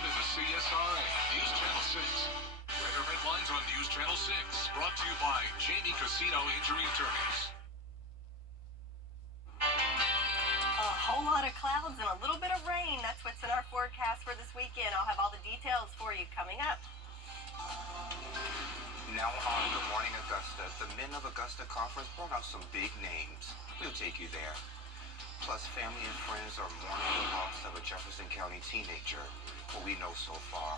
Listen to the CSRA, News Channel 6. Weather headlines on News Channel 6, brought to you by Jamie Casino Injury Attorneys. A whole lot of clouds and a little bit of rain. That's what's in our forecast for this weekend. I'll have all the details for you coming up. Now on Good Morning Augusta, the Men of Augusta Conference brought out some big names. We'll take you there. Plus, family and friends are mourning the loss of a Jefferson County teenager, what we know so far.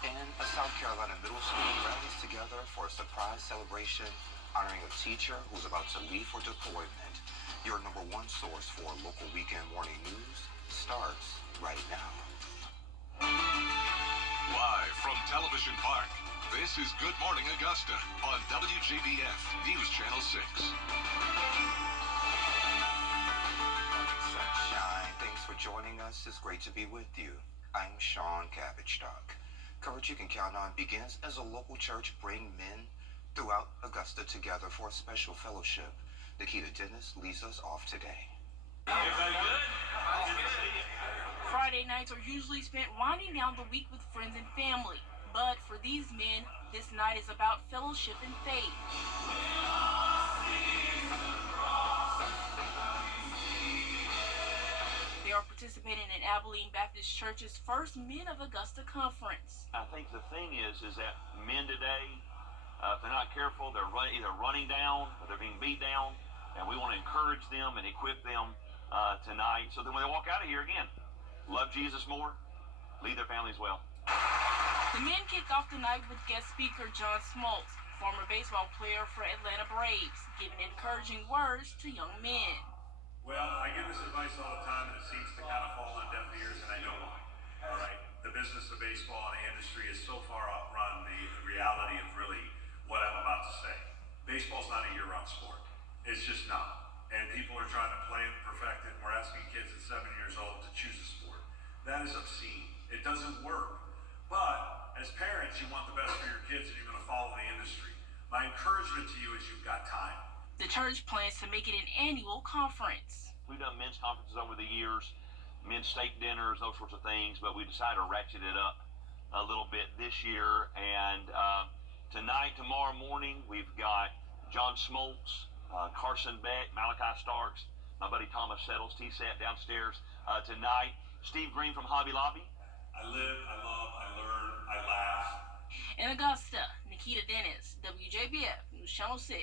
And a South Carolina middle school rallies together for a surprise celebration honoring a teacher who's about to leave for deployment. Your number one source for local weekend morning news starts right now. Live from Television Park, this is Good Morning Augusta on WJBF News Channel 6. Sunshine, thanks for joining us. It's great to be with you. I'm Sean Cabbage-Stock. Coverage you can count on begins as a local church bring men throughout Augusta together for a special fellowship. Nikita Dennis leads us off today. Friday nights are usually spent winding down the week with friends and family. But for these men, this night is about fellowship and faith. They are participating in Abilene Baptist Church's first Men of Augusta Conference. I think the thing is that men today, if they're not careful, they're either running down or they're being beat down. And we want to encourage them and equip them tonight so that when they walk out of here again, love Jesus more, lead their families well. The men kicked off the night with guest speaker John Smoltz, former baseball player for Atlanta Braves, giving encouraging words to young men. Well, I give this advice all the time, and it seems to kind of fall on deaf ears, and I know why. All right, the business of baseball and the industry is so far outrun the reality of really what I'm about to say. Baseball's not a year-round sport. It's just not. And people are trying to play it and perfect it, and we're asking kids at 7 years old to choose a sport. That is obscene. It doesn't work. But as parents, you want the best for your kids, and you're going to follow the industry. My encouragement to you is you've got time. The church plans to make it an annual conference. We've done men's conferences over the years, men's steak dinners, those sorts of things, but we decided to ratchet it up a little bit this year. And tonight, tomorrow morning, we've got John Smoltz, Carson Beck, Malachi Starks, my buddy Thomas Settles, T-Set downstairs tonight. Steve Green from Hobby Lobby. I live, I love, I learn, I laugh. In Augusta, Nikita Dennis, WJBF News Channel 6.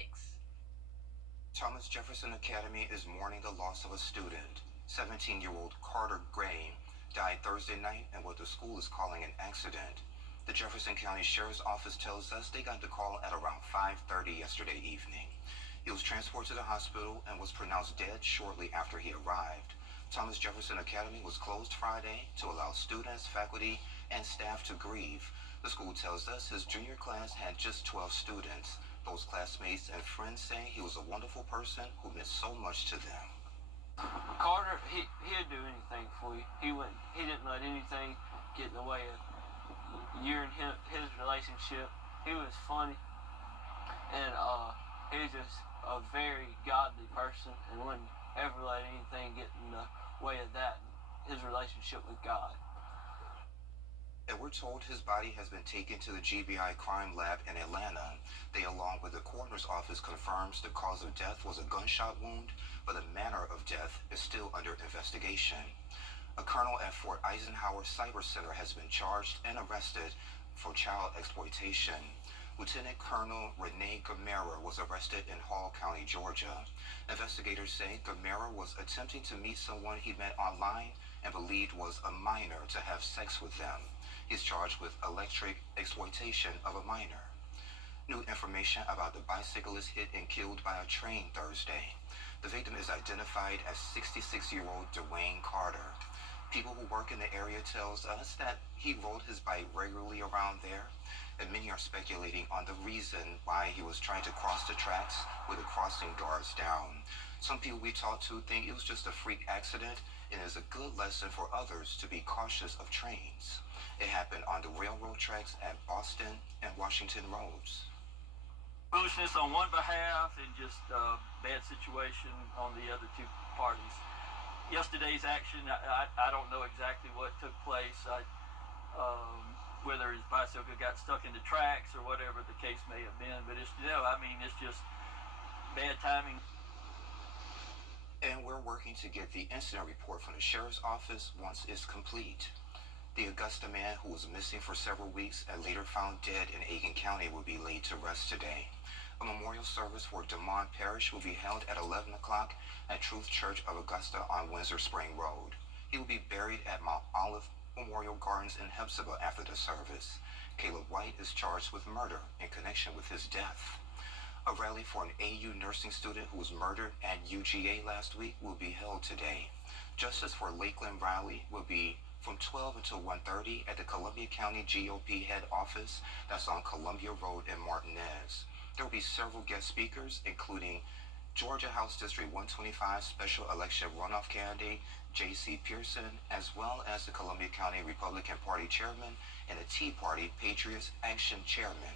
Thomas Jefferson Academy is mourning the loss of a student. 17-year-old Carter Gray died Thursday night in what the school is calling an accident. The Jefferson County Sheriff's Office tells us they got the call at around 5:30 yesterday evening. He was transported to the hospital and was pronounced dead shortly after he arrived. Thomas Jefferson Academy was closed Friday to allow students, faculty, and staff to grieve. The school tells us his junior class had just 12 students. Those classmates and friends say he was a wonderful person who meant so much to them. Carter, he'd do anything for you. He didn't let anything get in the way of you and his relationship. He was funny, and he was just a very godly person, and wouldn't ever let anything get in the way of that, his relationship with God. And we're told his body has been taken to the GBI crime lab in Atlanta. They, along with the coroner's office, confirms the cause of death was a gunshot wound, but the manner of death is still under investigation. A colonel at Fort Eisenhower Cyber Center has been charged and arrested for child exploitation. Lieutenant Colonel Renee Gamera was arrested in Hall County, Georgia. Investigators say Gamera was attempting to meet someone he met online and believed was a minor to have sex with them. He's charged with electric exploitation of a minor. New information about the bicyclist hit and killed by a train Thursday. The victim is identified as 66-year-old Dwayne Carter. People who work in the area tells us that he rode his bike regularly around there, and many are speculating on the reason why he was trying to cross the tracks with the crossing guards down. Some people we talked to think it was just a freak accident and is a good lesson for others to be cautious of trains. It happened on the railroad tracks at Boston and Washington roads. Foolishness on one behalf and just a bad situation on the other two parties. Yesterday's action, I don't know exactly what took place. whether his bicycle got stuck in the tracks or whatever the case may have been. But it's, I mean, it's just bad timing. And we're working to get the incident report from the sheriff's office once it's complete. The Augusta man who was missing for several weeks and later found dead in Aiken County will be laid to rest today. A memorial service for Demond Parrish will be held at 11 o'clock at Truth Church of Augusta on Windsor Spring Road. He will be buried at Mount Olive Memorial Gardens in Hepzibah after the service. Caleb White is charged with murder in connection with his death. A rally for an AU nursing student who was murdered at UGA last week will be held today. Justice for Lakeland rally will be from 12 until 1:30 at the Columbia County GOP head office that's on Columbia Road in Martinez. There will be several guest speakers, including Georgia House District 125 Special Election Runoff Candidate J.C. Pearson, as well as the Columbia County Republican Party Chairman and the Tea Party Patriots Action Chairman.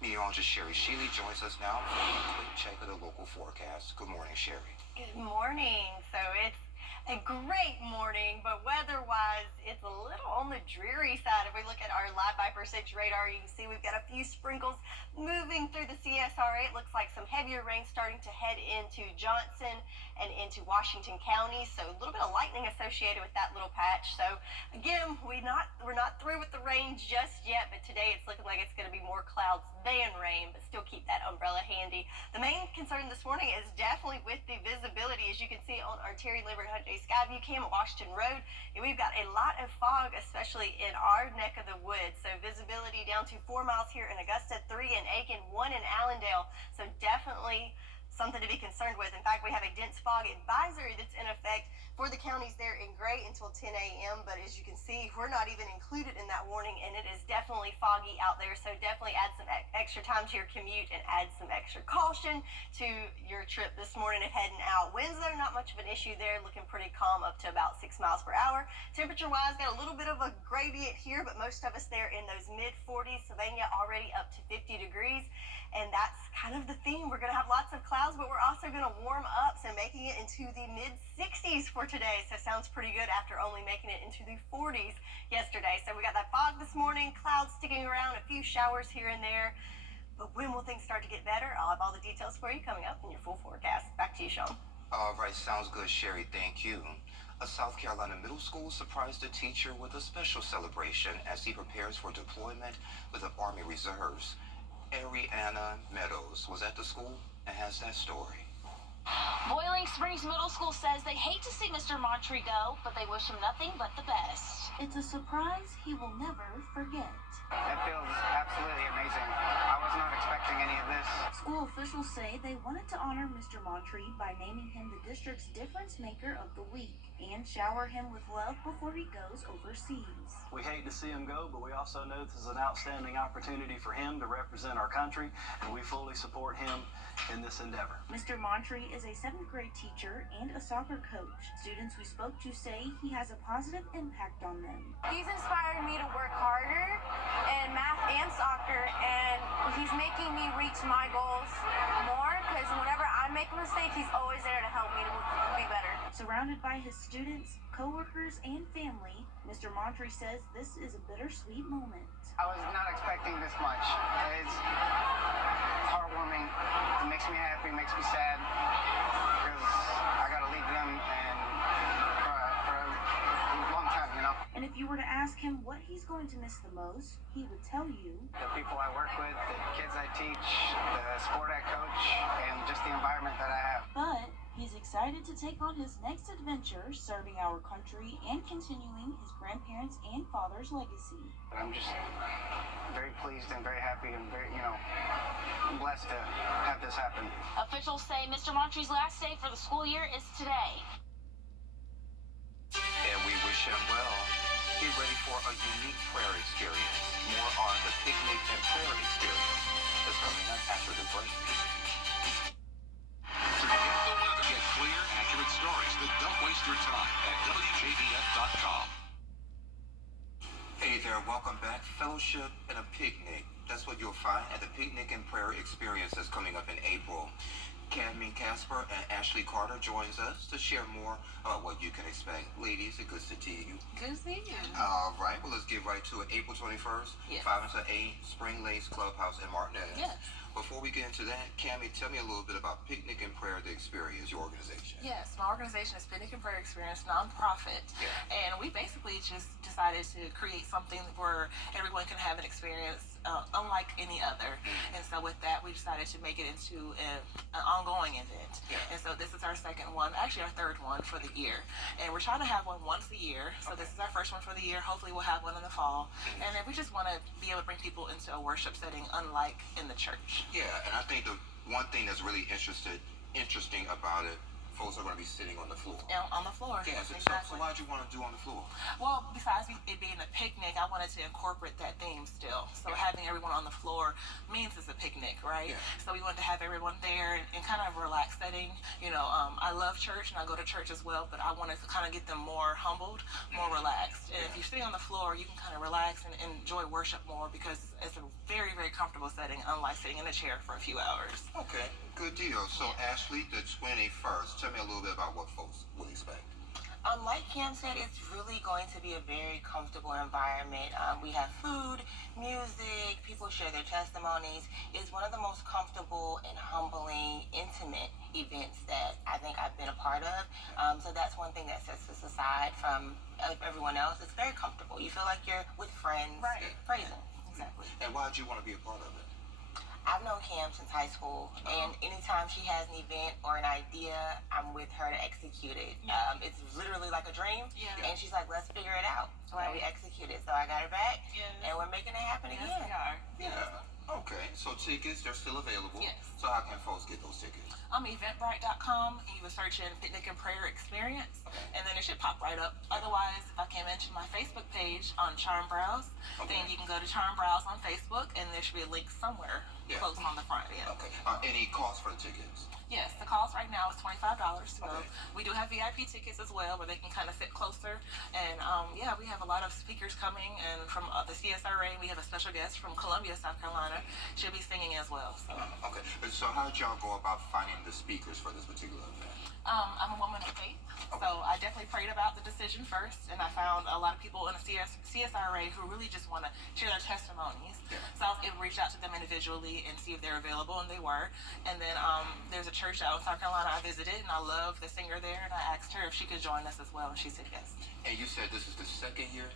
Meteorologist Sherry Sheely joins us now for a quick check of the local forecast. Good morning, Sherry. Good morning. So it's a great morning, but weather-wise, it's a little on the dreary side. If we look at our live Viper 6 radar, you can see we've got a few sprinkles moving through the CSRA. It looks like some heavier rain starting to head into Johnson and into Washington County. So a little bit of lightning associated with that little patch. So again, we're not through with the rain just yet, but today it's looking like it's going to be more clouds than rain, but still keep that umbrella handy. The main concern this morning is definitely with the visibility. As you can see on our Terry Lambert Skyview cam at Washington Road, and we've got a lot of fog, especially in our neck of the woods. So visibility down to 4 miles here in Augusta, 3 in Aiken, 1 in Allendale. So definitely something to be concerned with. In fact, we have a dense fog advisory that's in effect for the counties there in gray until 10 a.m. But as you can see, we're not even included in that warning, and it is definitely foggy out there. So definitely add some extra time to your commute and add some extra caution to your trip this morning and heading out. Winds, though, not much of an issue there, looking pretty calm up to about 6 miles per hour. Temperature-wise, got a little bit of a gradient here, but most of us there in those mid-40s. Sylvania already up to 50 degrees. And that's kind of the theme. We're going to have lots of clouds, but we're also going to warm up, so making it into the mid-60s for today. So sounds pretty good after only making it into the 40s yesterday. So we got that fog this morning, clouds sticking around, a few showers here and there. But when will things start to get better? I'll have all the details for you coming up in your full forecast. Back to you, Sean. All right, sounds good, Sherry. Thank you. A South Carolina middle school surprised a teacher with a special celebration as he prepares for deployment with the Army Reserves. Ariana Meadows was at the school and has that story. Boiling Springs Middle School says they hate to see Mr. Montree go, but they wish him nothing but the best. It's a surprise he will never forget. It feels absolutely amazing. I was not expecting any of this. School officials say they wanted to honor Mr. Montree by naming him the district's Difference Maker of the Week and shower him with love before he goes overseas. We hate to see him go, but we also know this is an outstanding opportunity for him to represent our country, and we fully support him in this endeavor. Mr. Montree is a 7th grade teacher and a soccer coach. Students we spoke to say he has a positive impact on them. He's inspired me to work harder in math and soccer, and he's making me reach my goals more, because whenever I make a mistake, he's always there to help me to be better. Surrounded by his students, co-workers, and family, Mr. Montree says this is a bittersweet moment. I was not expecting this much. It's heartwarming. It makes me happy, makes me sad, because I got to leave them and for a long time, you know. And if you were to ask him what he's going to miss the most, he would tell you the people I work with, the kids I teach, the sport I coach, and just the environment that I have. But he's excited to take on his next adventure, serving our country and continuing his grandparents' and father's legacy. I'm just very pleased and very happy and very, I'm blessed to have this happen. Officials say Mr. Montree's last day for the school year is today. And we wish him well. Get ready for a unique prayer experience. More on the picnic and prayer experience that's coming up after the break. To get the weather, get clear, accurate stories that don't waste your time at WJBF.com. Hey there, welcome back. Fellowship and a picnic. That's what you'll find at the Picnic and Prayer Experience that's coming up in April. Cadman Casper and Ashley Carter joins us to share more about what you can expect. Ladies, it's good to see you. Good to see you. All right, well, let's get right to it. April 21st, Yes. 5 until 8, Spring Lakes Clubhouse in Martinez. Yes. Before we get into that, Cammie, tell me a little bit about Picnic and Prayer, the Experience, your organization. Yes, my organization is Picnic and Prayer Experience nonprofit, and we basically just decided to create something where everyone can have an experience unlike any other. And so with that, we decided to make it into an ongoing event. And so this is our second one, actually our third one for the year. And we're trying to have one once a year. So this is our first one for the year. Hopefully we'll have one in the fall. And then we just want to be able to bring people into a worship setting unlike in the church. Yeah, and I think the one thing that's really interesting about it, folks are going to be sitting on the floor. On the floor. Yeah, so why'd you want to do on the floor? Well, besides it being a picnic, I wanted to incorporate that theme still. So having everyone on the floor means it's a picnic, right? So we wanted to have everyone there in kind of a relaxed setting. You know, I love church and I go to church as well, but I wanted to kind of get them more humbled, more relaxed. And if you're sitting on the floor, you can kind of relax and enjoy worship more because it's a very, very comfortable setting, unlike sitting in a chair for a few hours. Okay, good deal. So Ashley, the 21st, tell me a little bit about what folks would expect. Like Cam said, it's really going to be a very comfortable environment. We have food, music, people share their testimonies. It's one of the most comfortable and humbling, intimate events that I think I've been a part of. So that's one thing that sets us aside from everyone else. It's very comfortable. You feel like you're with friends, praising. Exactly. And why'd you want to be a part of it? I've known Cam since high school, and anytime she has an event or an idea, I'm with her to execute it. It's literally like a dream, and she's like, let's figure it out. So we execute it. So I got her back, and we're making it happen again. Yes, we are. Yeah. Okay, so tickets, they're still available. Yes. So how can folks get those tickets? Eventbrite.com, and you would search in Picnic and Prayer Experience, and then it should pop right up. Otherwise, if I can mention my Facebook page on Charm Browse, then you can go to Charm Browse on Facebook, and there should be a link somewhere close on the front. Okay. Any cost for the tickets? Yes, the cost right now is $25 to go. We do have VIP tickets as well, where they can kind of sit closer. And we have a lot of speakers coming, and from the CSRA, we have a special guest from Columbia, South Carolina. She'll be singing as well. So. Okay. So how did y'all go about finding the speakers for this particular event? I'm a woman of faith, so I definitely prayed about the decision first, and I found a lot of people in the CSRA who really just want to share their testimonies. So I was able to reach out to them individually and see if they're available, and they were. And then there's a church out in South Carolina I visited, and I love the singer there, and I asked her if she could join us as well, and she said yes. And you said this is the second year?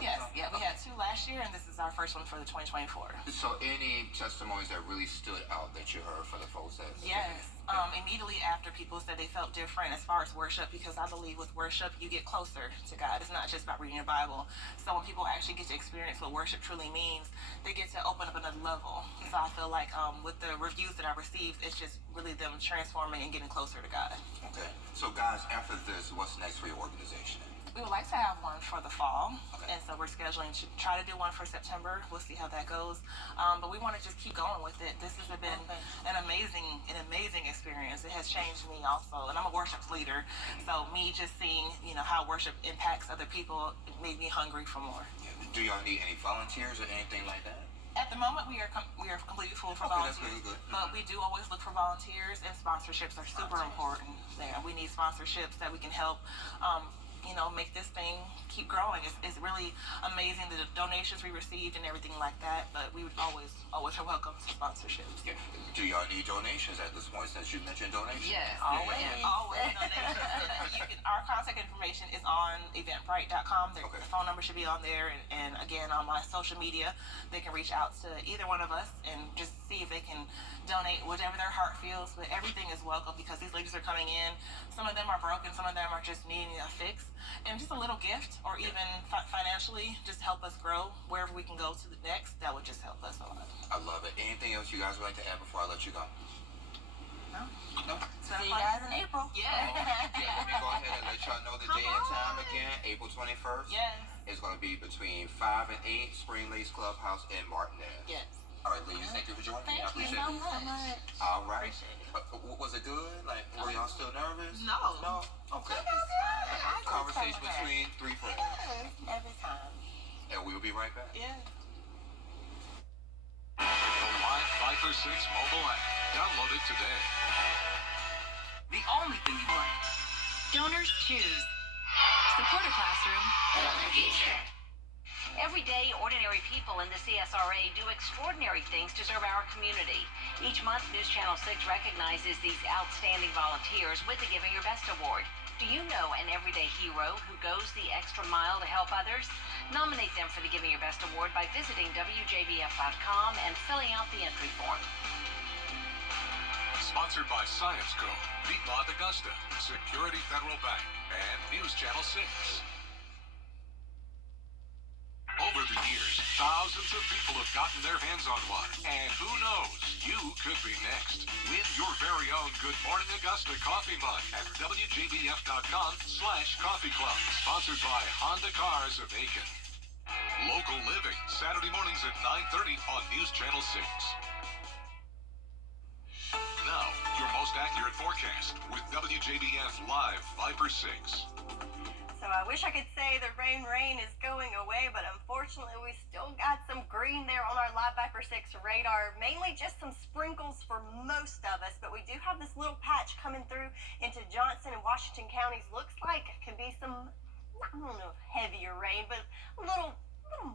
Yes, we had 2 last year, and this is our first one for the 2024. So any testimonies that really stood out that you heard from the folks that... Yes. Immediately after, people said they felt different as far as worship, because I believe with worship you get closer to God. It's not just about reading your Bible. So when people actually get to experience what worship truly means, they get to open up another level. So I feel like with the reviews that I received, it's just really them transforming and getting closer to God. Okay. So guys, after this, what's next for your organization? We would like to have one for the fall, and so we're scheduling to try to do one for September. We'll see how that goes, but we want to just keep going with it. This has been an amazing experience. It has changed me also, and I'm a worship leader, so me just seeing how worship impacts other people made me hungry for more. Do y'all need any volunteers or anything like that? At the moment, we are completely full for volunteers, that's really good. But we do always look for volunteers, and sponsorships are super important. Yeah, we need sponsorships that we can help. Make this thing keep growing. It's really amazing the donations we received and everything like that, but we would always are welcome to sponsorships. Yeah. Do y'all need donations at this point, since you mentioned donations? Yes, always donations. Our contact information is on eventbrite.com. The phone number should be on there, and again, on my social media, they can reach out to either one of us and just see if they can donate whatever their heart feels, but everything is welcome because these ladies are coming in. Some of them are broken, some of them are just needing a fix, and just a little gift or even financially just help us grow wherever we can go to the next. That would just help us a lot. I love it. Anything else you guys would like to add before I let you go? No. See you guys in April. Yeah. Let me go ahead and let y'all know the day and time again. April 21st. Yes. It's going to be between 5 and 8, Spring Lakes Clubhouse in Martinez. Yes. All right, ladies, thank you for joining me. I appreciate Thank you it. so much. All right. Appreciate it. Was it good? Like, were y'all still nervous? No. Okay. I Conversation between 3 friends. Every time. And we'll be right back. Yeah. The Live 5 for 6 mobile app. Download it today. The only thing you want. Donors choose. Support a classroom. Build a future. Every day, ordinary people in the CSRA do extraordinary things to serve our community. Each month, News Channel 6 recognizes these outstanding volunteers with the Giving Your Best Award. Do you know an everyday hero who goes the extra mile to help others? Nominate them for the Giving Your Best Award by visiting WJBF.com and filling out the entry form. Sponsored by Science Co., Piedmont Augusta, Security Federal Bank, and News Channel 6. Over the years, thousands of people have gotten their hands on one. And who knows, you could be next. Win your very own Good Morning Augusta coffee mug at WJBF.com/coffee club. Sponsored by Honda Cars of Aiken. Local Living, Saturday mornings at 9:30 on News Channel 6. Now, your most accurate forecast with WJBF Live Viper 6. So I wish I could say the rain is going away, but unfortunately we still got some green there on our Live Viper 6 radar. Mainly just some sprinkles for most of us, but we do have this little patch coming through into Johnson and Washington counties. Looks like it could be some, I don't know if heavier rain, but a little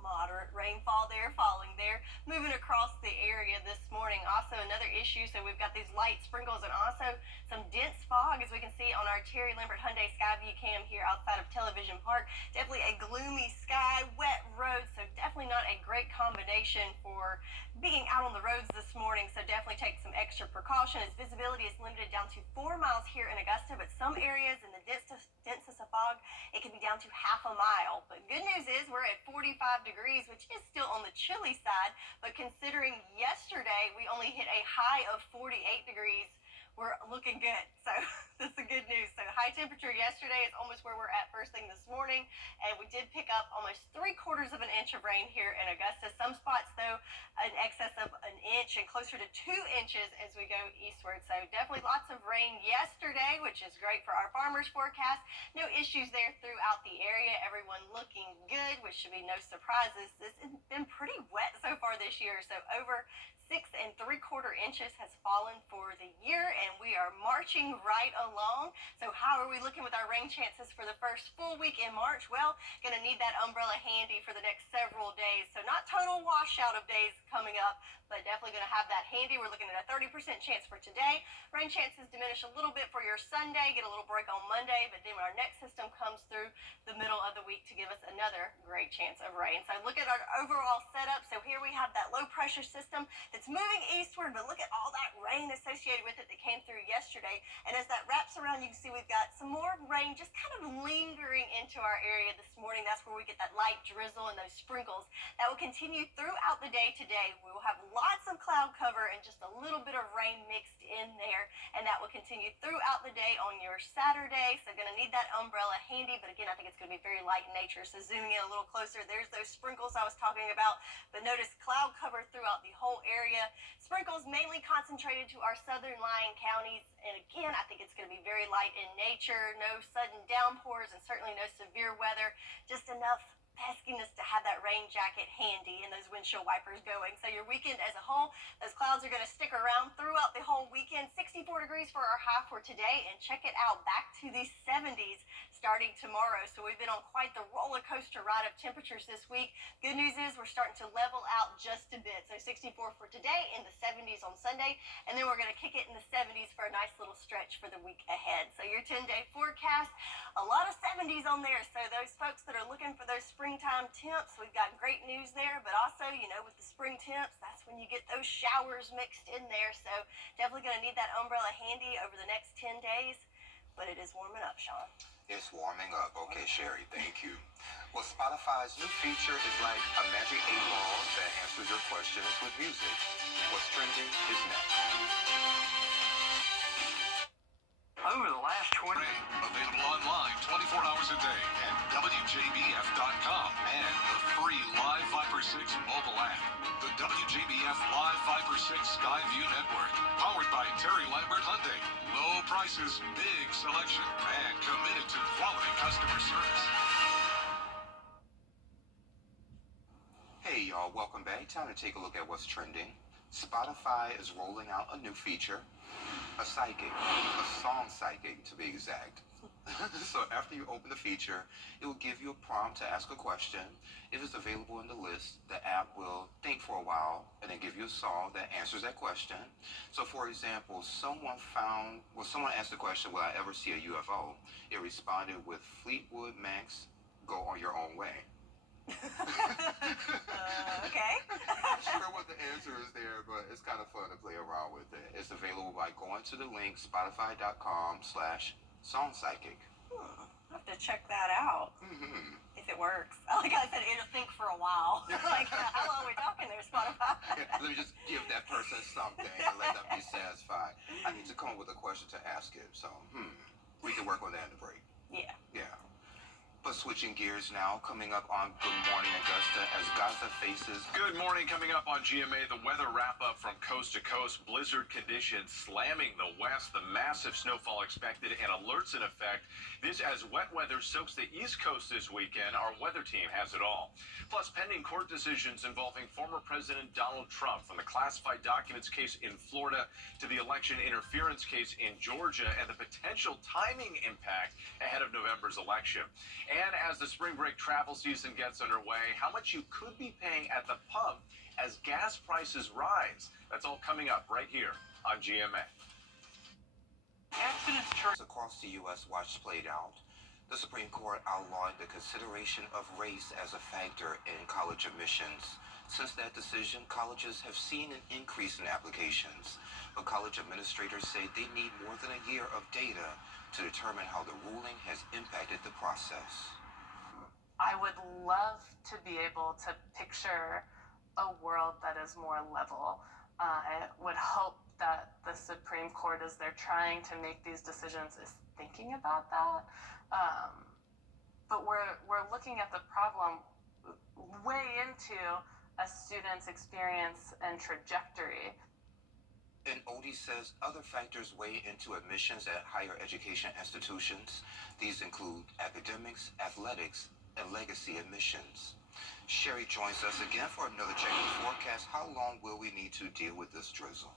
moderate rainfall there, falling there, moving across the area this morning. Also another issue, so we've got these light sprinkles and also some dense fog, as we can see on our Terry Lambert Hyundai Skyview cam here outside of Television Park. Definitely a gloomy sky, wet roads, so definitely not a great combination for being out on the roads this morning, so definitely take some extra precaution as visibility is limited down to 4 miles here in Augusta, but some areas in the densest of fog, it can be down to half a mile. But good news is we're at 45 degrees, which is still on the chilly side, but considering yesterday we only hit a high of 48 degrees, we're looking good. So that's the good news. So high temperature yesterday is almost where we're at first thing this morning, and we did pick up almost 3/4 of an inch of rain here in Augusta. Some spots though in excess of an inch and closer to 2 inches as we go eastward. So definitely lots of rain yesterday, which is great for our farmers forecast. No issues there throughout the area. Everyone looking good, which should be no surprises. This has been pretty wet so far this year. So over 6 3/4 inches has fallen for the year, and we are marching right along. So how are we looking with our rain chances for the first full week in March? Well, going to need that umbrella handy for the next several days. So not total washout of days coming up, but definitely going to have that handy. We're looking at a 30% chance for today. Rain chances diminish a little bit for your Sunday, get a little break on Monday, but then our next system comes through the middle of the week to give us another great chance of rain. So look at our overall setup. So here we have that low pressure system that's moving eastward, but look at all that rain associated with it that came through yesterday. And as that wraps around, you can see we've got some more rain just kind of lingering into our area this morning. That's where we get that light drizzle and those sprinkles. That will continue throughout the day today. We will have lots of cloud cover and just a little bit of rain mixed in there, and that will continue throughout the day on your Saturday. So going to need that umbrella handy, but again, I think it's going to be very light in nature. So zooming in a little closer, there's those sprinkles I was talking about, but notice cloud cover throughout the whole area. Sprinkles mainly concentrated to our southern lying counties, and again, I think it's going to be very light in nature. No sudden downpours and certainly no severe weather, just enough peskiness to have that rain jacket handy and those windshield wipers going. So your weekend as a whole, those clouds are going to stick around throughout the whole weekend. 64 degrees for our high for today, and check it out, back to the 70s starting tomorrow. So we've been on quite the roller coaster ride of temperatures this week. Good news is we're starting to level out just a bit. So 64 for today, in the 70s on Sunday, and then we're going to kick it in the 70s for a nice little stretch for the week ahead. So your 10-day forecast, a lot of 70s on there. So those folks that are looking for those springtime temps, we've got great news there. But also, you know, with the spring temps, that's when you get those showers mixed in there. So definitely going to need that umbrella handy over the next 10 days. But it is warming up, Sean. It's warming up. Okay, Sherry, thank you. Well, Spotify's new feature is like a magic 8-ball that answers your questions with music. What's trending is next. Over the last 20... Available online 24 hours a day at WJBF.com and the free Live Viper 6 mobile app. The WJBF Live Viper 6 Skyview Network. Powered by Terry Lambert Hyundai. Low prices, big selection, and committed to quality customer service. Hey y'all, welcome back. Time to take a look at what's trending. Spotify is rolling out a new feature. a psychic, a song psychic to be exact. So after you open the feature, it will give you a prompt to ask a question. If it's available in the list, the app will think for a while and then give you a song that answers that question. So for example, someone asked the question, will I ever see a UFO? It responded with Fleetwood Mac's Go On Your Own Way. Okay. Not sure what the answer is there, but it's kind of fun to play around with it. It's available by going to the link spotify.com/songpsychic. I'll have to check that out. If it works. Like I said, it'll think for a while. Like, how long are we talking there, Spotify? Let me just give that person something and let them be satisfied. I need to come up with a question to ask it, so we can work on that in the break. Yeah. Yeah. But switching gears now, coming up on Good Morning Augusta, as Gaza faces... Good morning, coming up on GMA, the weather wrap-up from coast to coast. Blizzard conditions slamming the west, the massive snowfall expected, and alerts in effect. This as wet weather soaks the East Coast this weekend. Our weather team has it all. Plus, pending court decisions involving former President Donald Trump, from the classified documents case in Florida to the election interference case in Georgia, and the potential timing impact ahead of November's election. And as the spring break travel season gets underway, how much you could be paying at the pump as gas prices rise. That's all coming up right here on GMA. Across the U.S. watched played out. The Supreme Court outlawed the consideration of race as a factor in college admissions. Since that decision, colleges have seen an increase in applications, but college administrators say they need more than a year of data to determine how the ruling has impacted the process. I would love to be able to picture a world that is more level. I would hope that the Supreme Court, as they're trying to make these decisions, is thinking about that. But we're looking at the problem way into a student's experience and trajectory. And Odie says other factors weigh into admissions at higher education institutions. These include academics, athletics, and legacy admissions. Sherry joins us again for another check of the forecast. How long will we need to deal with this drizzle?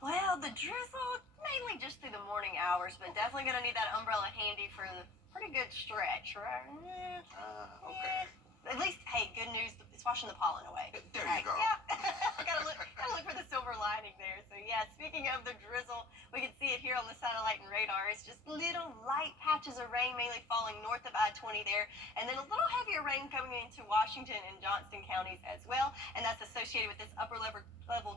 Well, the drizzle, mainly just through the morning hours, but definitely going to need that umbrella handy for the pretty good stretch, right? Okay. At least, hey, good news, it's washing the pollen away. There you go. Yeah. gotta look for the silver lining there. So yeah, speaking of the drizzle, we can see it here on the satellite and radar. It's just little light patches of rain, mainly falling north of I-20 there, and then a little heavier rain coming into Washington and Johnston counties as well, and that's associated with this upper level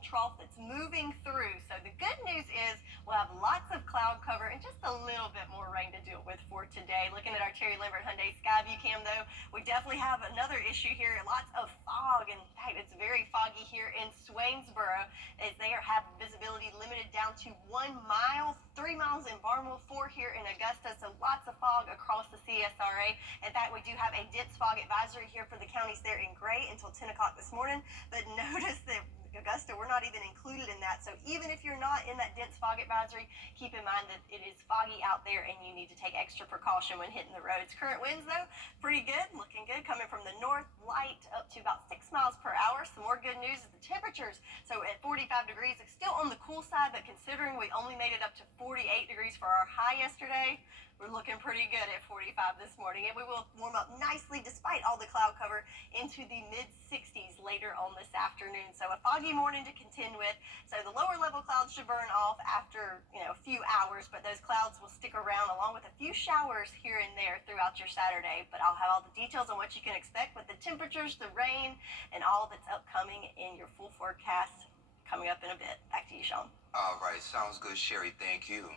trough that's moving through. So the good news is we'll have lots of cloud cover and just a little bit more rain to deal with for today. Looking at our Terry Lambert Hyundai Skyview cam though, we definitely have another issue here, lots of fog. In fact, it's very foggy here in Swainsboro, as they have visibility limited down to 1 mile, 3 miles in Barnwell, 4 here in Augusta, so lots of fog across the CSRA. In fact, we do have a dense fog advisory here for the counties there in gray until 10 o'clock this morning, but notice that Augusta, we're not even included in that. So even if you're not in that dense fog advisory, keep in mind that it is foggy out there and you need to take extra precaution when hitting the roads. Current winds, though, pretty good, looking good, coming from the north, light up to about 6 miles per hour. Some more good news is the temperatures. So at 45 degrees, it's still on the cool side, but considering we only made it up to 48 degrees for our high yesterday, we're looking pretty good at 45 this morning, and we will warm up nicely despite all the cloud cover into the mid-60s later on this afternoon. So a foggy morning to contend with. So the lower level clouds should burn off after a few hours, but those clouds will stick around along with a few showers here and there throughout your Saturday. But I'll have all the details on what you can expect with the temperatures, the rain, and all that's upcoming in your full forecast coming up in a bit. Back to you, Sean. All right, sounds good, Sherry. Thank you.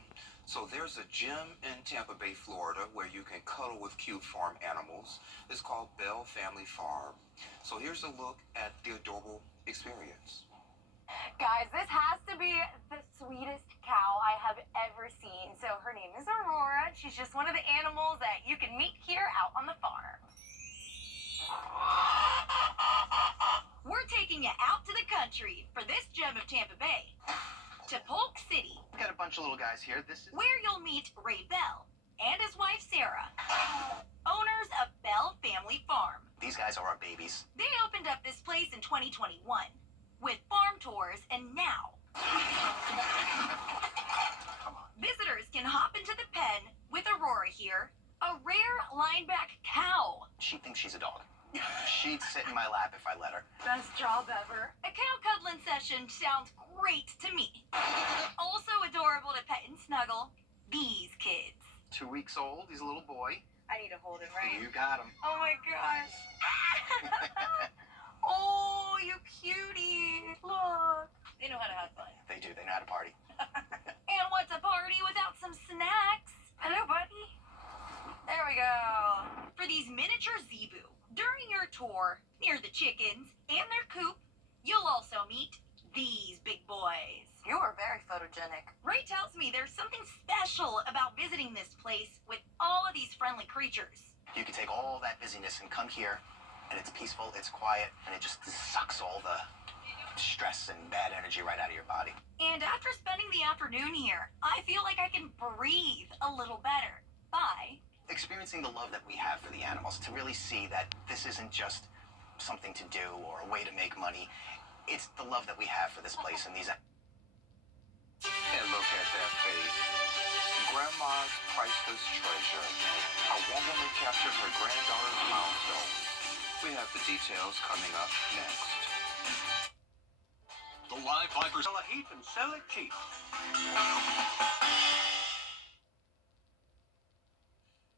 So there's a gym in Tampa Bay, Florida, where you can cuddle with cute farm animals. It's called Bell Family Farm. So here's a look at the adorable experience. Guys, this has to be the sweetest cow I have ever seen. So her name is Aurora. She's just one of the animals that you can meet here out on the farm. We're taking you out to the country for this gem of Tampa Bay, to Polk City. We got a bunch of little guys here. This is where you'll meet Ray Bell and his wife Sarah, owners of Bell Family Farm. These guys are our babies. They opened up this place in 2021 with farm tours, and now can hop into the pen with Aurora here, a rare lineback cow. She thinks she's a dog. She'd sit in my lap if I let her. Best job ever. A cow cuddling session sounds great to me. Also adorable to pet and snuggle, these kids. 2 weeks old, he's a little boy. I need to hold him, right? You got him. Oh my gosh. Oh, you cutie. Look. They know how to have fun. They do, they know how to party. And what's a party without some snacks? Hello, buddy. There we go. For these miniature zebu, during your tour near the chickens and their coop, you'll also meet these big boys. You are very photogenic. Ray tells me there's something special about visiting this place with all of these friendly creatures. You can take all that busyness and come here, and it's peaceful, it's quiet, and it just sucks all the stress and bad energy right out of your body. And after spending the afternoon here, I feel like I can breathe a little better. Bye. Experiencing the love that we have for the animals, to really see that this isn't just something to do or a way to make money. It's the love that we have for this place and these. And look at that face. Grandma's priceless treasure. How one woman captured her granddaughter's milestone. We have the details coming up next. The live Vipers. Sell a heap and sell it cheap.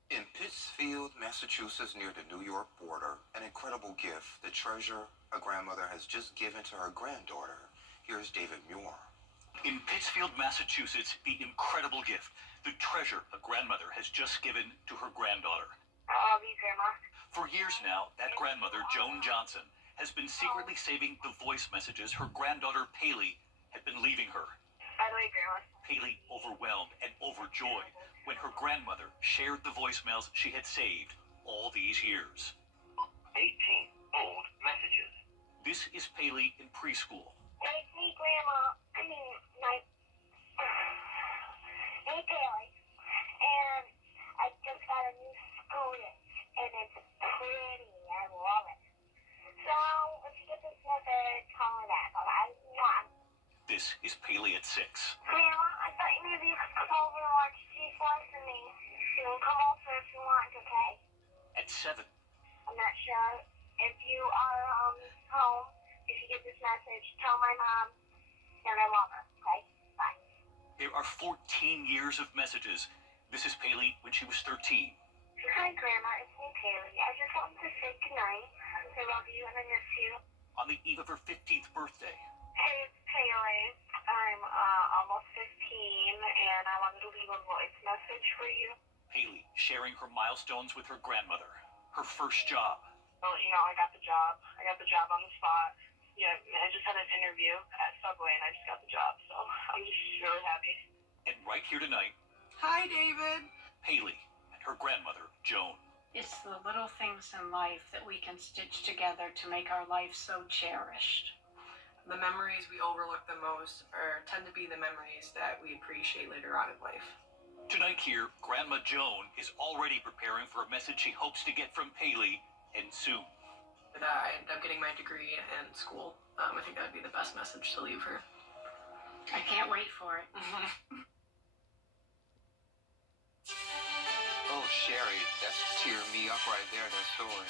In Pittsfield, Massachusetts, near the New York border, an incredible gift, the treasure a grandmother has just given to her granddaughter. Here's David Muir. In Pittsfield, Massachusetts, the incredible gift, the treasure a grandmother has just given to her granddaughter. I love you, Grandma. For years now, that grandmother, Joan Johnson, has been secretly saving the voice messages her granddaughter, Paley, had been leaving her. By the way, Grandma. Paley overwhelmed and overjoyed when her grandmother shared the voicemails she had saved all these years. 18 old messages. This is Paley in preschool. It's me, Grandma. Hey, Paley. And I just got a new scooter, and it's pretty. I love it. So, if you get this message, call me back, alright? This is Paley at 6. Grandma, I thought maybe you could come over and watch G4 for me. You can come over if you want, okay? At 7. I'm not sure if you are home. If you get this message, tell my mom that I love her, okay? Bye. There are 14 years of messages. This is Paley when she was 13. Hi, Grandma. It's me, Paley. I just wanted to say goodnight. I love you and I miss you. On the eve of her 15th birthday. Hey, it's Paley. I'm almost 15, and I wanted to leave a voice message for you. Paley sharing her milestones with her grandmother. Her first job. Well, I got the job. I got the job on the spot. Yeah, I just had an interview at Subway, and I just got the job, so I'm just really happy. And right here tonight, Hi, David. Haley and her grandmother, Joan. It's the little things in life that we can stitch together to make our life so cherished. The memories we overlook the most tend to be the memories that we appreciate later on in life. Tonight here, Grandma Joan is already preparing for a message she hopes to get from Paley, and soon. I ended up getting my degree in school. I think that would be the best message to leave her. I can't wait for it. Oh, Sherry, that's tearing me up right there, that story.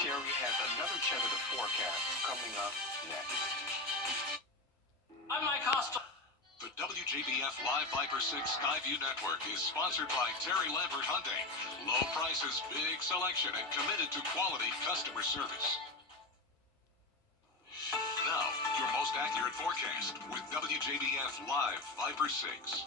Sherry has another check of the forecast coming up next. I'm Mike Hostel. The WJBF Live Viper 6 Skyview Network is sponsored by Terry Lambert Hyundai. Low prices, big selection, and committed to quality customer service. Now, your most accurate forecast with WJBF Live Viper 6.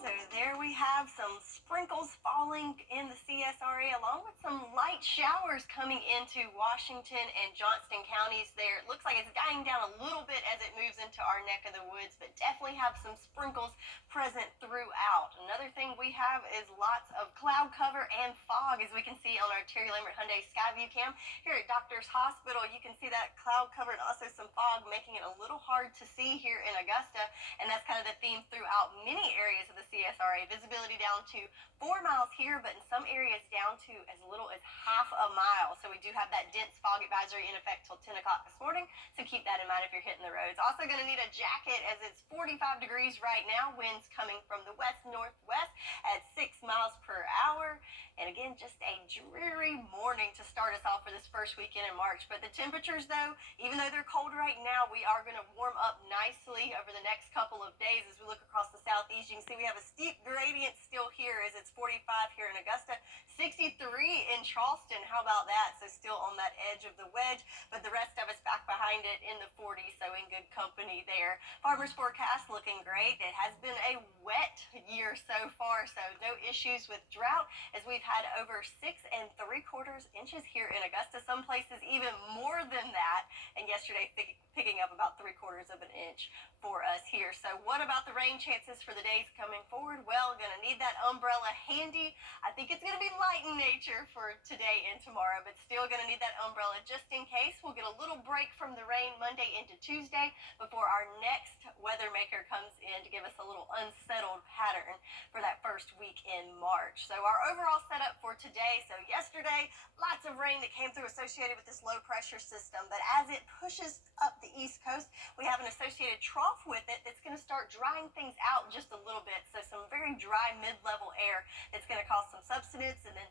So there we have some sprinkles falling in the CSRA along with some light showers coming into Washington and Johnston counties there. It looks like it's dying down a little bit as it moves into our neck of the woods, but definitely have some sprinkles present throughout. Another thing we have is lots of cloud cover and fog fog, as we can see on our Terry Lambert Hyundai Skyview cam. Here at Doctors Hospital, you can see that cloud cover and also some fog, making it a little hard to see here in Augusta. And that's kind of the theme throughout many areas of the CSRA. Visibility down to 4 miles here, but in some areas down to as little as half a mile. So we do have that dense fog advisory in effect till 10 o'clock this morning. So keep that in mind if you're hitting the roads. Also going to need a jacket as it's 45 degrees right now. Winds coming from the west-northwest at 6 miles per hour. And again, just a dreary morning to start us off for this first weekend in March. But the temperatures, though, even though they're cold right now, we are going to warm up nicely over the next couple of days as we look across the southeast. You can see we have a steep gradient still here as it's 45 here in Augusta, 63 in Charleston. How about that? So still on that edge of the wedge, but the rest of us back behind it in the 40s, so in good company there. Farmers forecast looking great. It has been a wet year so far, so no issues with drought as we've had over 6 3/4 inches here in Augusta, some places even more than that, and yesterday picking up about 3/4 of an inch for us here. So what about the rain chances for the days coming forward? Well, gonna need that umbrella handy. I think it's gonna be light in nature for today and tomorrow, but still gonna need that umbrella just in case. We'll get a little break from the rain Monday into Tuesday before our next weather maker comes in to give us a little unsettled pattern for that first week in March. So our overall setup for today, so yesterday, lots of rain that came through associated with this low pressure system, but as it pushes up the east coast, we have an associated trough with it that's going to start drying things out just a little bit. So some very dry mid-level air that's going to cause some subsidence and then,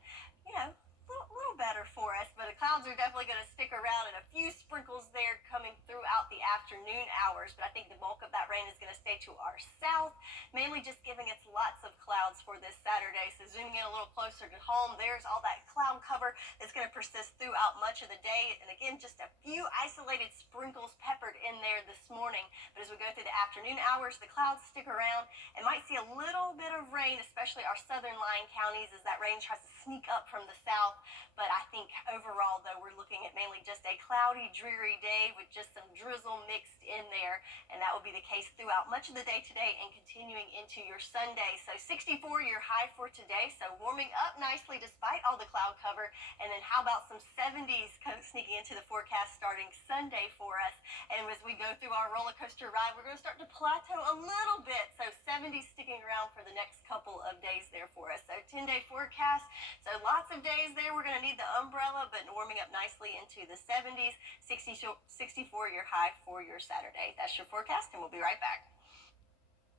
a little better for us, but the clouds are definitely going to stick around and a few sprinkles there coming throughout the afternoon hours, but I think the bulk of that rain is going to stay to our south, mainly just giving us lots of clouds for this Saturday. So zooming in a little closer to home, there's all that cloud cover that's going to persist throughout much of the day, and again, just a few isolated sprinkles peppered in there this morning, but as we go through the afternoon hours, the clouds stick around and might see a little bit of rain, especially our southern lying counties, as that rain tries to sneak up from the south. But I think overall, though, we're looking at mainly just a cloudy, dreary day with just some drizzle mixed in there. And that will be the case throughout much of the day today and continuing into your Sunday. So 64 your high for today. So warming up nicely despite all the cloud cover. And then how about some 70s sneaking into the forecast starting Sunday for us. And as we go through our roller coaster ride, we're going to start to plateau a little bit. So 70s sticking around for the next couple of days there for us. So 10-day forecast. So lots of days there. We're going to need the umbrella, but warming up nicely into the 70s, 64 your high for your Saturday. That's your forecast, and we'll be right back.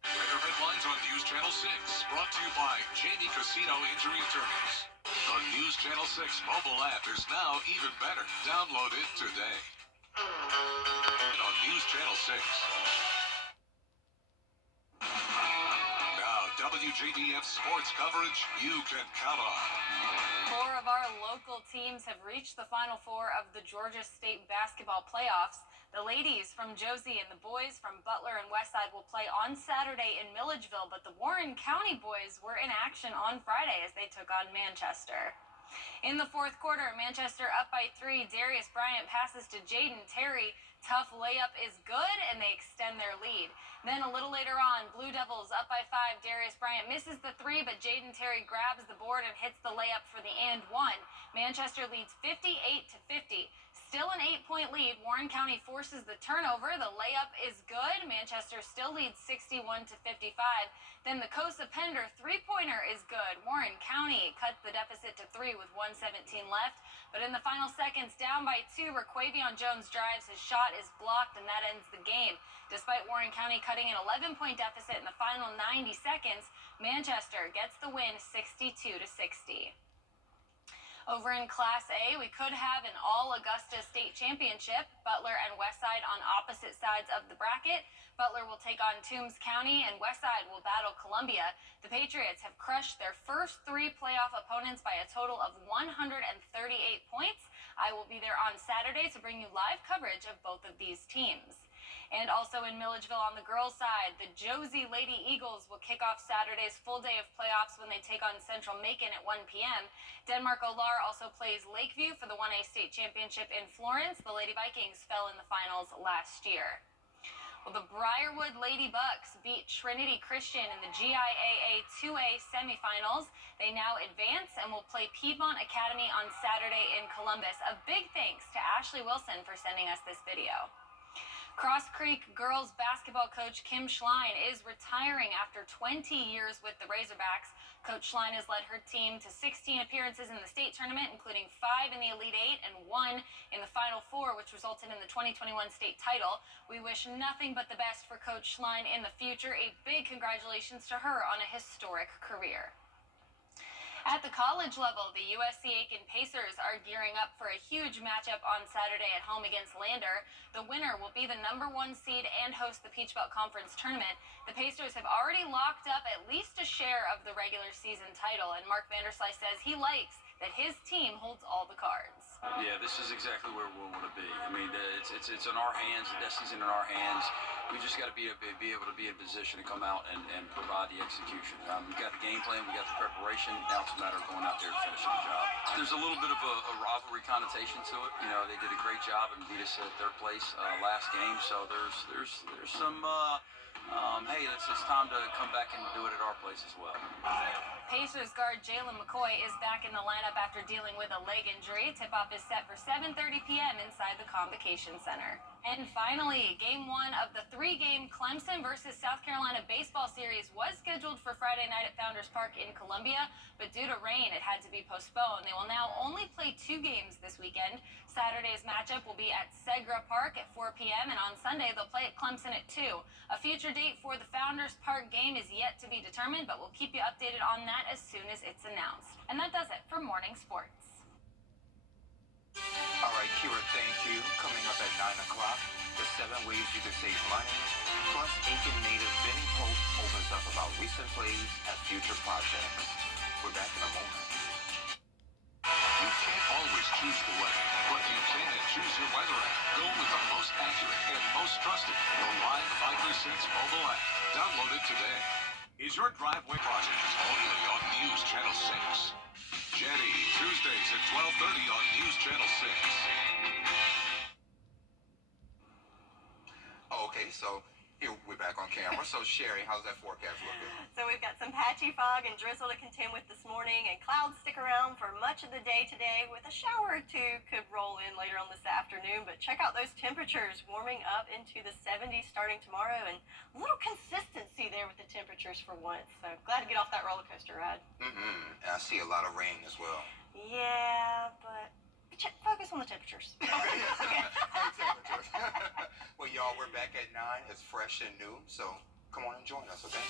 Weather headlines on News Channel 6, brought to you by Jamie Casino Injury Attorneys. The News Channel 6 mobile app is now even better. Download it today. On News Channel 6. Now, WJBF sports coverage you can count on. 4 of our local teams have reached the Final Four of the Georgia State basketball playoffs. The ladies from Josie and the boys from Butler and Westside will play on Saturday in Milledgeville, but the Warren County boys were in action on Friday as they took on Manchester. In the fourth quarter, Manchester up by 3. Darius Bryant passes to Jaden Terry. Tough layup is good, and they extend their lead. Then a little later on, Blue Devils up by 5. Darius Bryant misses the 3, but Jaden Terry grabs the board and hits the layup for the and 1. Manchester leads 58-50. Still an 8-point lead. Warren County forces the turnover. The layup is good. Manchester still leads 61-55. Then the Cosa Pender 3-pointer is good. Warren County cuts the deficit to 3 with 1:17 left. But in the final seconds, down by 2, Raquavion Jones drives. His shot is blocked, and that ends the game. Despite Warren County cutting an 11-point deficit in the final 90 seconds, Manchester gets the win 62-60. Over in Class A, we could have an all-Augusta state championship. Butler and Westside on opposite sides of the bracket. Butler will take on Toombs County, and Westside will battle Columbia. The Patriots have crushed their first 3 playoff opponents by a total of 138 points. I will be there on Saturday to bring you live coverage of both of these teams. And also in Milledgeville on the girls' side, the Josie Lady Eagles will kick off Saturday's full day of playoffs when they take on Central Macon at 1 p.m. Denmark Olar also plays Lakeview for the 1A state championship in Florence. The Lady Vikings fell in the finals last year. Well, the Briarwood Lady Bucks beat Trinity Christian in the GIAA 2A semifinals. They now advance and will play Piedmont Academy on Saturday in Columbus. A big thanks to Ashley Wilson for sending us this video. Cross Creek girls basketball coach Kim Schlein is retiring after 20 years with the Razorbacks. Coach Schlein has led her team to 16 appearances in the state tournament, including 5 in the Elite Eight and 1 in the Final Four, which resulted in the 2021 state title. We wish nothing but the best for Coach Schlein in the future. A big congratulations to her on a historic career. At the college level, the USC Aiken Pacers are gearing up for a huge matchup on Saturday at home against Lander. The winner will be the #1 seed and host the Peach Belt Conference tournament. The Pacers have already locked up at least a share of the regular season title, and Mark Vanderslice says he likes that his team holds all the cards. Yeah, this is exactly where we want to be. I mean, it's in our hands. The destiny's in our hands. We just got to be able to be in position to come out and provide the execution. We've got the game plan. We got the preparation. Now it's a matter of going out there and finishing the job. There's a little bit of a rivalry connotation to it. You know, they did a great job and beat us at their place last game. So there's some. Hey, it's time to come back and do it at our place as well. Pacers guard Jalen McCoy is back in the lineup after dealing with a leg injury. Tip-off is set for 7:30 p.m. inside the Convocation Center. And finally, Game 1 of the 3-game Clemson versus South Carolina baseball series was scheduled for Friday night at Founders Park in Columbia, but due to rain, it had to be postponed. They will now only play 2 games this weekend. Saturday's matchup will be at Segra Park at 4 p.m., and on Sunday, they'll play at Clemson at 2. A future date for the Founders Park game is yet to be determined, but we'll keep you updated on that as soon as it's announced. And that does it for Morning Sports. All right, Kira, thank you. Coming up at 9 o'clock, the 7 ways you can save money. Plus, Aiken native Benny Pope opens up about recent plays and future projects. We're back in a moment. You can't always choose the weather, but you can choose your weather app. Go with the most accurate and most trusted, the Live Viper 6 mobile app. Download it today. Is your driveway project only on News Channel 6? Jenny, Tuesdays at 12:30 on News Channel 6. Okay, so here we're back on camera. So, Sherry, how's that forecast looking? So we've got some patchy fog and drizzle to contend with this morning, and clouds stick around for much of the day today, with a shower or two could roll in later on this afternoon. But check out those temperatures warming up into the 70s starting tomorrow, and a little consistency there with the temperatures for once. So glad to get off that roller coaster ride. And I see a lot of rain as well. Yeah, but focus on the temperatures. Well, y'all, we're back at 9. It's fresh and new, so come on and join us, okay?